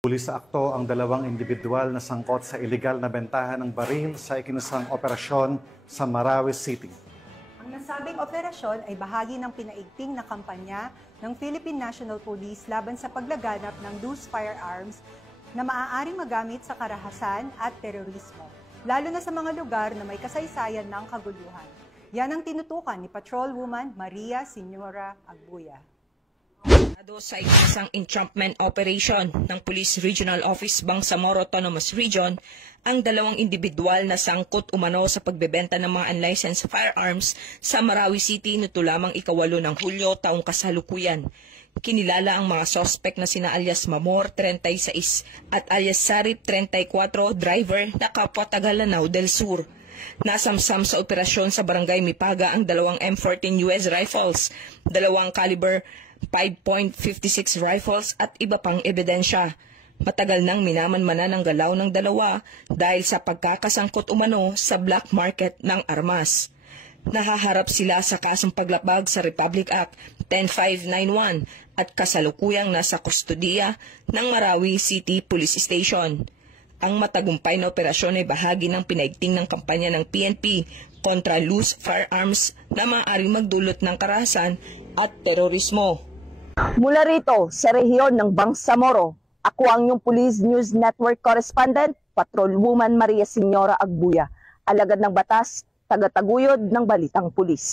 Huli sa akto ang dalawang individual na sangkot sa iligal na bentahan ng baril sa ikinasang operasyon sa Marawi City. Ang nasabing operasyon ay bahagi ng pinaigting na kampanya ng Philippine National Police laban sa paglaganap ng loose firearms na maaaring magamit sa karahasan at terorismo, lalo na sa mga lugar na may kasaysayan ng kaguluhan. Yan ang tinutukan ni Patrolwoman Maria Señora Agbuya. Sa isang entrapment operation ng Police Regional Office Bangsamoro Autonomous Region, ang dalawang individual na sangkot umano sa pagbebenta ng mga unlicensed firearms sa Marawi City nito lamang ika-8 ng Hulyo taong kasalukuyan. Kinilala ang mga sospek na sina alias Mamor, 36 at alias Sarip, 34, driver na kapwa taga Lanao del Sur. Nasamsam sa operasyon sa Barangay Mipaga ang dalawang M14 US rifles, dalawang caliber 5.56 rifles at iba pang ebidensya. Matagal nang minamanmanan ang galaw ng dalawa dahil sa pagkakasangkot umano sa black market ng armas. Nahaharap sila sa kasong paglabag sa Republic Act 10591 at kasalukuyang nasa kustodiya ng Marawi City Police Station. Ang matagumpay na operasyon ay bahagi ng pinaigting ng kampanya ng PNP kontra loose firearms na maaaring magdulot ng karahasan at terorismo. Mula rito sa rehiyon ng Bangsamoro, ako ang inyong Police News Network Correspondent, Patrolwoman Maria Señora Agbuya, alagad ng batas, tagataguyod ng Balitang Pulis.